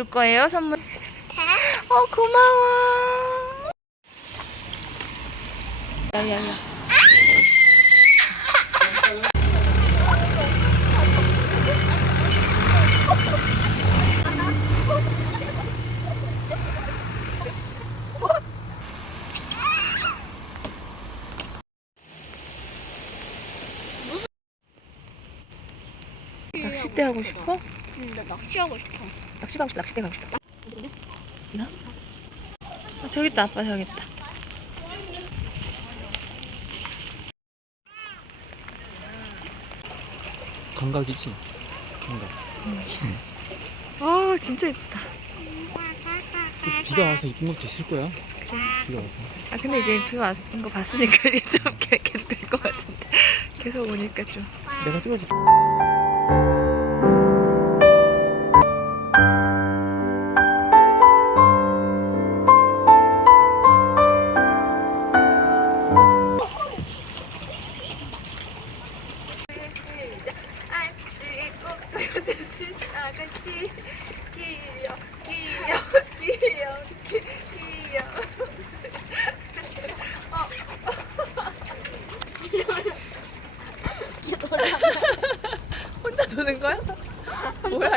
줄 거예요 선물. 다? 어 고마워. 야 야 야. 낚싯대 하고 싶어? 응, 나 낚시하고 싶어. 낚시 가고 싶다. 낚싯대 가고 싶다. 나? 아, 저기 있다. 아빠 저기 있다. 감각이지. 감각. 아 진짜 예쁘다. 비가 와서 이쁜 것도 있을 거야. 비가 와서. 아 근데 이제 비 왔는 거 봤으니까 이제 좀 개- 계속 될 것 같은데 계속 오니까 좀. 내가 찍어줄게.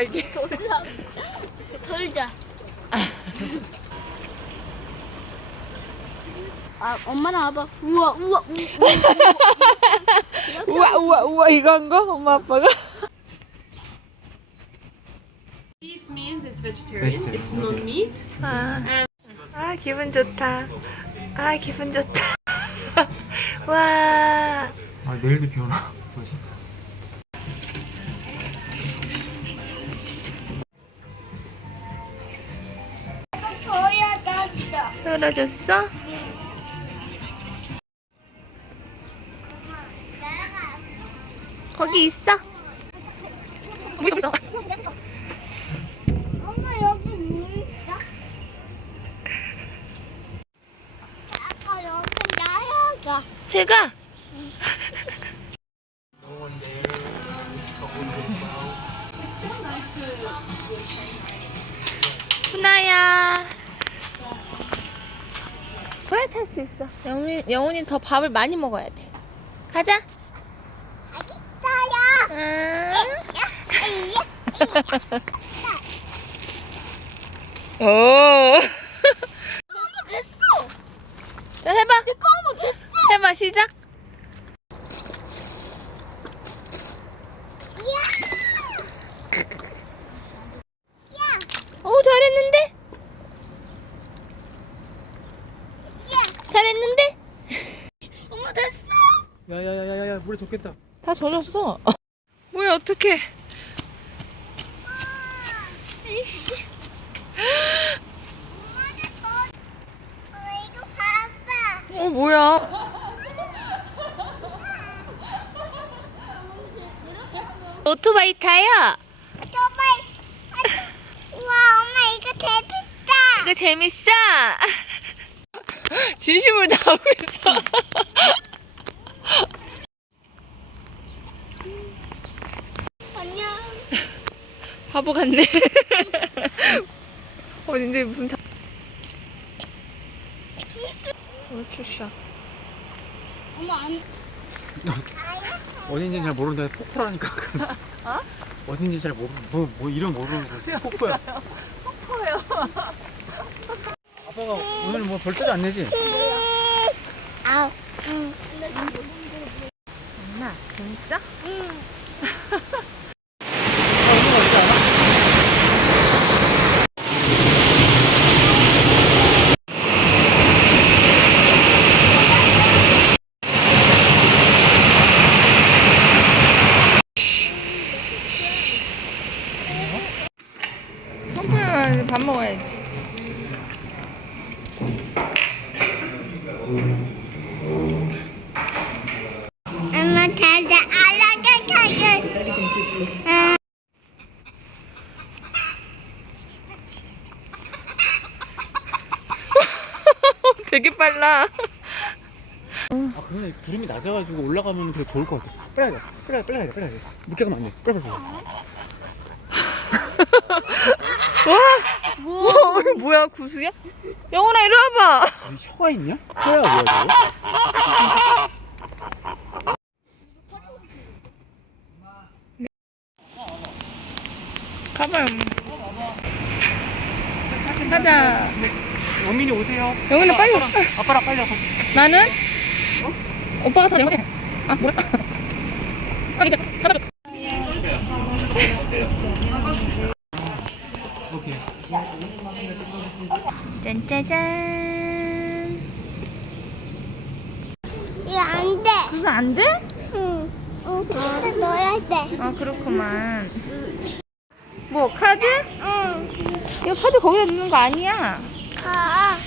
이게? 돌자. 아, 엄마는 와봐. 우와, 우와, 우와. 우와 우와 우와 이거 한 거? 엄마 아빠가? Leaves means it's vegetarian. It's non-meat. 아, 아 기분 좋다. 아 기분 좋다. 와. 아 내일도 비 오나? 떨어졌어? 거기 있어? 거기 있어. 엄마 여기 물 있어? 아까 여기 나야가. 새가? 수 있어. 영훈이 영훈이 더 밥을 많이 먹어야 돼. 가자. 알겠어요. 응. 오. 됐어. 자 해봐. 됐어. 해봐 시작. 오 잘했는데? 잘했는데? 엄마 됐어. 야야야야야 물에 젖겠다. 다 젖었어. 뭐야 어떡해? 이씨. 어, 이거 봐봐. 어 뭐야? 오토바이 타요? 저발. 우와, 엄마 이거 재밌다. 이거 재밌어? 진심을 다하고 있어. 안녕. 바보 같네. 어, 근데 무슨 자... 어, 추샤. 엄마 안. 어딘지 잘 모르는데 폭포라니까. 어? 어딘지 잘 모르 뭐, 뭐 이름 모르는 거. 폭포야. 폭포요. 아빠가 오늘 뭐 별소리 안 내지? 아우. 응. 엄마, 재밌어? 응. 엄마 어디 알아? 성포야 밥 먹어야지. 엄마 잘자 알아가가가. 되게 빨라. 아 그러네 구름이 낮아가지고 올라가면 되게 좋을 것 같아. 빨리 가자 빨리 가자 빨리 가자 빨리 가자 늦게 가면 안돼 빨리 가자 와, 이거 뭐야 구수야? 영훈아 이리 와봐. 혀가 있냐? 혀야 뭐야 저거? 가봐요. 가자. 영민이 오세요 영훈아 빨리 와. 아빠랑 빨리 와 나는 오빠가 더 영훈이. 아 뭐라? 아 이제 가봐. 짠짜잔. 이거 안 돼. 그거 안 돼? 응. 응, 진짜 넣어야 돼. 아 그렇구만. 뭐 카드? 응. 이거 카드 거기다 넣는 거 아니야? 가.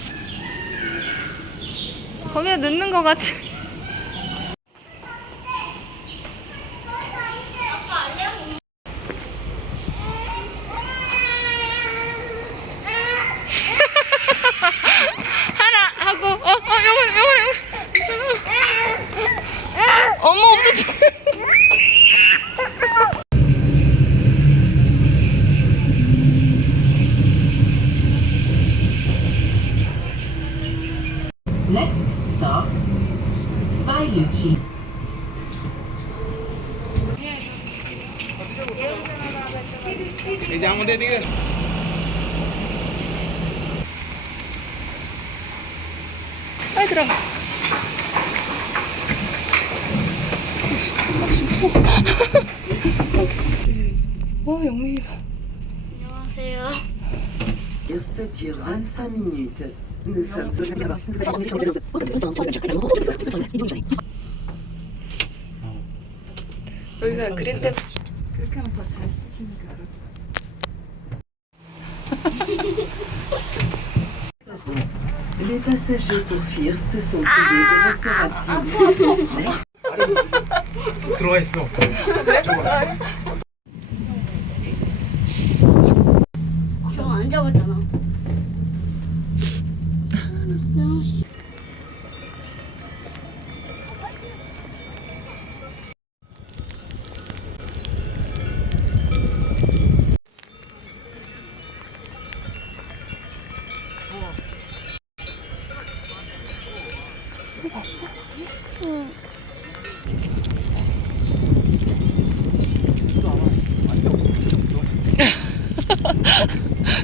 거기다 넣는 거 같아. 하나 하고 어 어 영훈 영훈 영훈. 어머 엉덩이. Next stop, Zweilutschi. 이제 아무 데 되게 빨리 들어가. 와 영민이 봐. 안녕하세요. Erste Tirol 5 Minuten. Nous sommes 여기가 그린데 Les passagers pour First sont privés de restauration. 들어가 있어 저거 안 잡았잖아.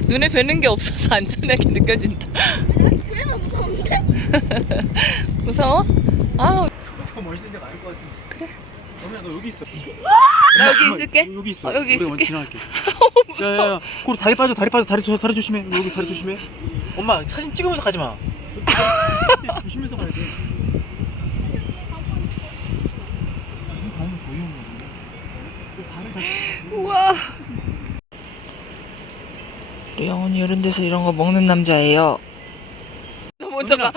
눈에 뵈는 게 없어서 안전하게 느껴진다. 그래서 무서운데? 무서워? 아, 더 멋있는 데 많을 것 같은데 그래 너 여기 있어 나 여기 엄마, 있을게. 여기 있어 어, 여기 우리 있을게. 지나갈게 무서워. 야야야 거기 다리 빠져 다리 빠져 다리 조- 다리 조심해 여기 다리 조심해 엄마 사진 찍으면서 가지 마 조심해서 가야 돼 우와. 우리 영훈이 이런 데서 이런 거 먹는 남자예요. 너 먼저 가.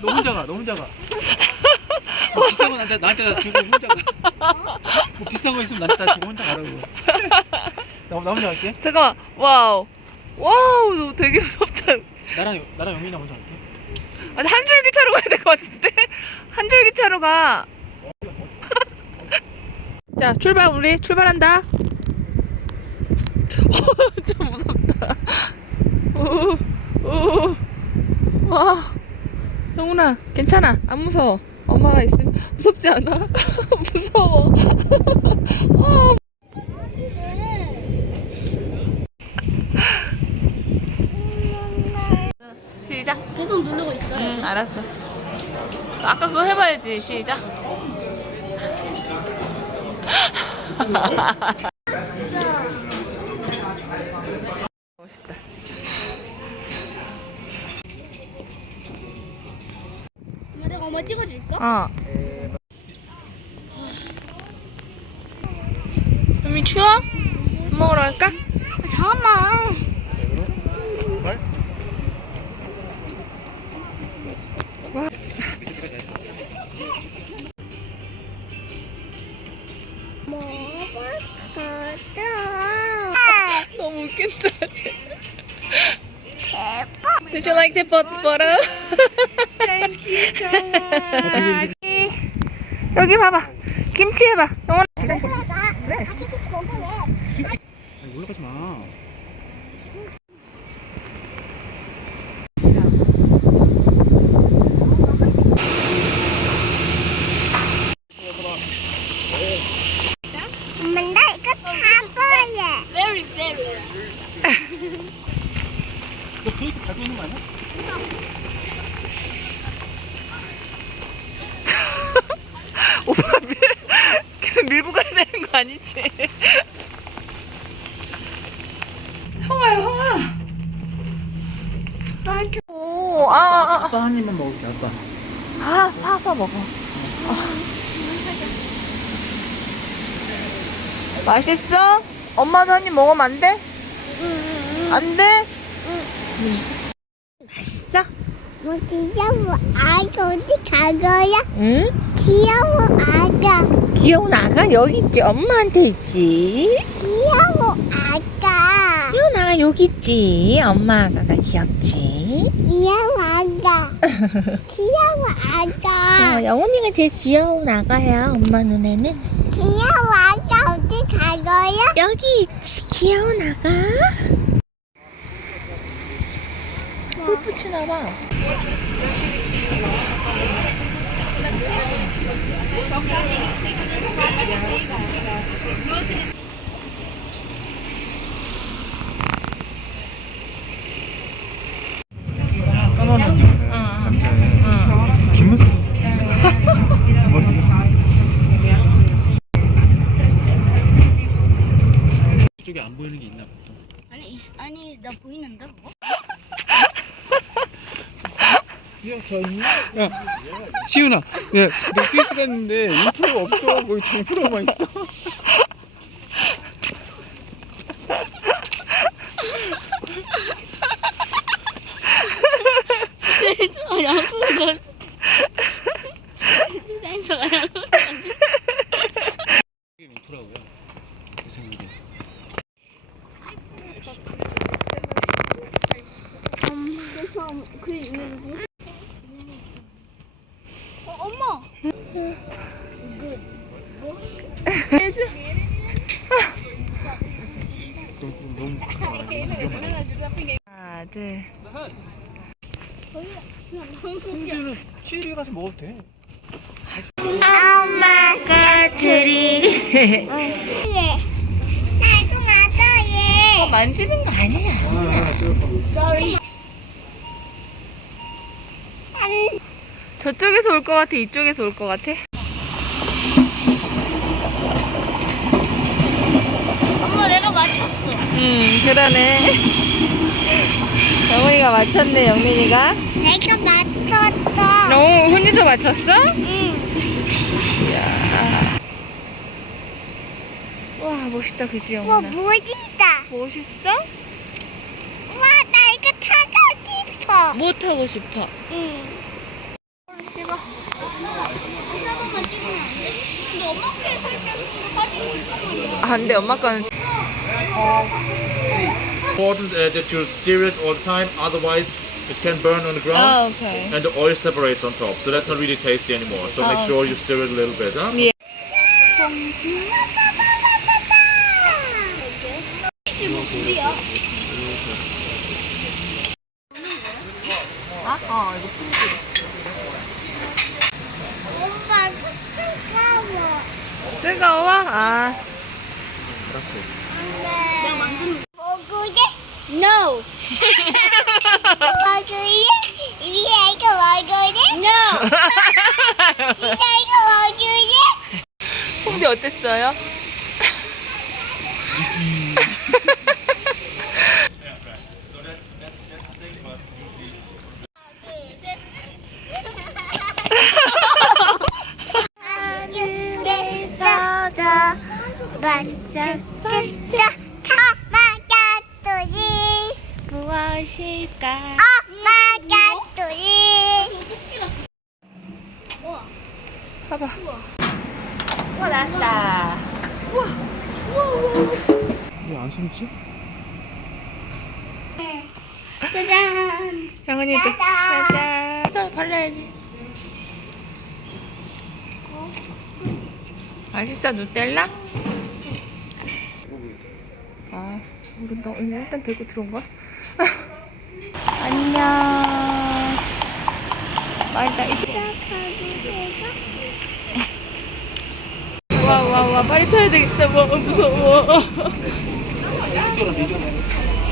너 혼자 가, 너 혼자 가. 뭐 비싼 거 나한테, 나한테 다 주고 혼자 가. 뭐 비싼 거 있으면 나한테 다 주고 혼자 가라고. 나, 나 혼자 갈게. 잠깐만. 와우. 와우, 너 되게 무섭다. 나랑, 나랑 영민이랑 혼자 갈게. 아니, 한 줄기 차로 가야 될 것 같은데? 한 줄기 차로 가. 자, 출발, 우리 출발한다. 좀 무섭다. 오, 오, 와. 영훈아, 괜찮아. 안 무서워. 엄마가 있으면 무섭지 않아? 무서워. 아. 시작. 계속 누르고 있어요. 응, 알았어. 아까 그거 해봐야지. 시작. 엄마 찍어줄까? 어. 좀이 추워? 밥 먹으러 갈까? 아, 잠깐만. 너무 웃긴다, 쟤. 대박. 시작. you like the pho- photo? 여기 봐봐. 김치 해봐. 영원. 아니, 올라가지 마. mình đây có tham với nè very very 너 케이크 가지고 있는 거 아니야? 오빠 밀, 계속 밀고 가야 되는 거 아니지? 형아야, 형아. 오, 아, 아, 아. 아빠 한 입만 먹을게, 아빠. 알아, 사서 먹어. 아. 맛있어? 엄마도 한 입 먹으면 안 돼? 안 돼? 맛있어? 뭐 귀여워 아가 어디 간 거야? 응? 귀여워 아가 귀여운 아가 여기 있지. 엄마한테 있지. 귀여워 아가 귀여운 아가 여기 있지. 엄마 아가가 귀엽지. 귀여워 아가 귀여워 아가 어, 영훈이가 제일 귀여운 아가야. 엄마 눈에는. 귀여워 아가 어디 간 거야? 여기 있지. 귀여운 아가. 치나 봐. 안 보이는 게 있나 보다. 아니 이- 아니 나 보이는데 뭐? 야, 시윤아, 네, 너 스위스 갔는데 인프로가 없어. 거기 정프로만 있어. 아니 아무것도 세상에서 아무것도 이게 인프라고요. 내 생각에. 그래서 그 있는데 어, 엄마 너무 너무 위험하네. 하나, 둘. 홍주는 취리 가서 먹어도 돼. 엄마가 드리. 나도 얘 만지는 거 아니야. sorry 저쪽에서 올 것 같아? 이쪽에서 올 것 같아? 엄마 내가 맞췄어 음, 그러네. 영훈이가 맞췄네, 영민이가. 내가 맞췄어 너 훈이도 맞췄어? 응 이야. 와, 멋있다, 그지, 와 영훈아? 멋있다 멋있어? 와나 이거 타고 싶어 뭐 타고 싶어? 응 찍어 하나만 찍으면 안 돼? 근데 엄마 께 살짝 빠지고 싶어 아, 근데 엄마 거는 important uh, that you stir it all the time, otherwise it can burn on the ground 아, 오케이. and the oil separates on top. So that's not really tasty anymore. So Oh, make sure you stir it a little bit. Huh? Yeah. 물이야 아, 어, 이거 풀지. 엄마 뜨거워 뜨거워? 아, 내가 만든 먹을래? No 먹을래? 위에 이거 먹을래? No 위에 이거 먹을래? 홍대 어땠어요? 하늘에서도 반짝반짝 엄마가 또리 무엇일까? 엄마가 또리 봐봐. 와, 나왔다. 왜 안 숨지? 짜잔 짜잔. 영은이도. 짜잔. 짜잔. 또 발라야지. 맛있어 누텔라? 아 모른다. 언니 일단 들고 들어온 거야? 안녕. 말다 이제. 와와와 빨리 타야 되겠다. 와 무서워.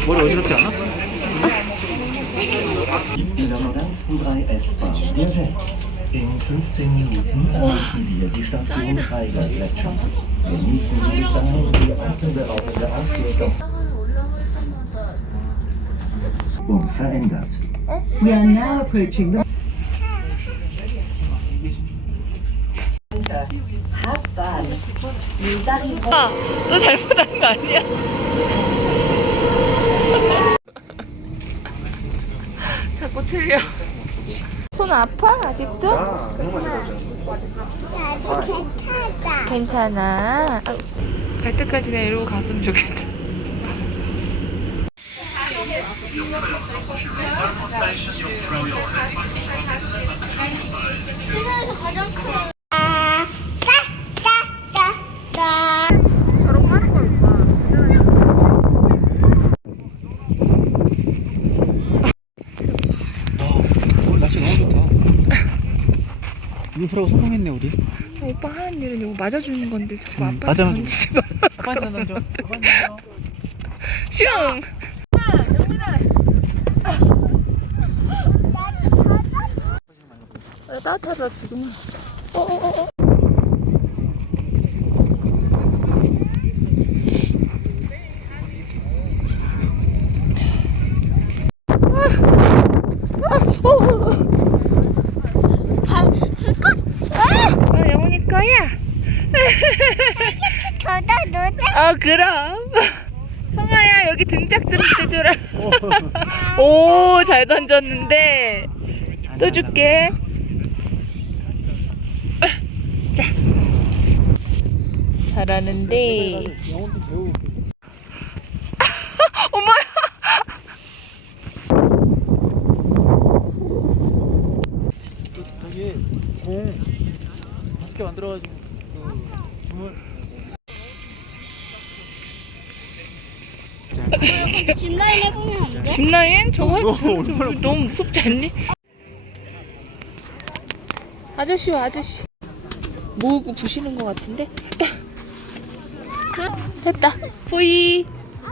머리 어지럽지 않았어? In der modernsten 3S-Bahn der Welt. In 15 Minuten erreichen wir die Station Eiger Gletscher. Auf unverändert. We are now approaching the 아, 너 잘못한 거 아니야? 자꾸 틀려. 손 아파 아직도? 나도 괜찮아. 아, 갈 때까지 그냥 이러고 갔으면 좋겠다. 세상에서 가장 큰. 아, 따따따따. 저런 하는 거와 오늘 날씨 너무 좋다 루프라고 성공했네 우리 오빠 하는 일은 이거 맞아주는 건데 자꾸 음, 아빠 맞아면 던지지 마. 아빠한테 던져 아빠한테 던져 슝! 아, 따뜻하다 지금은. 어어어. 발, 불꽃. 어, 영훈이 거야? 저도 노자. 어 그럼. 형아야 여기 등짝 들을 때 줘라. 오 잘 던졌는데 또 줄게. 자. 잘하는데. 영혼도 배우고 엄마야. 저기 공 개 만들어가지고 그 주문 짚라인 해보면 안 돼? 집라인 저거 너 저- 얼마나 저- 너무 무섭지 않니? 아저씨 와 아저씨 모으고 부시는 것 같은데? 됐다 부이 어,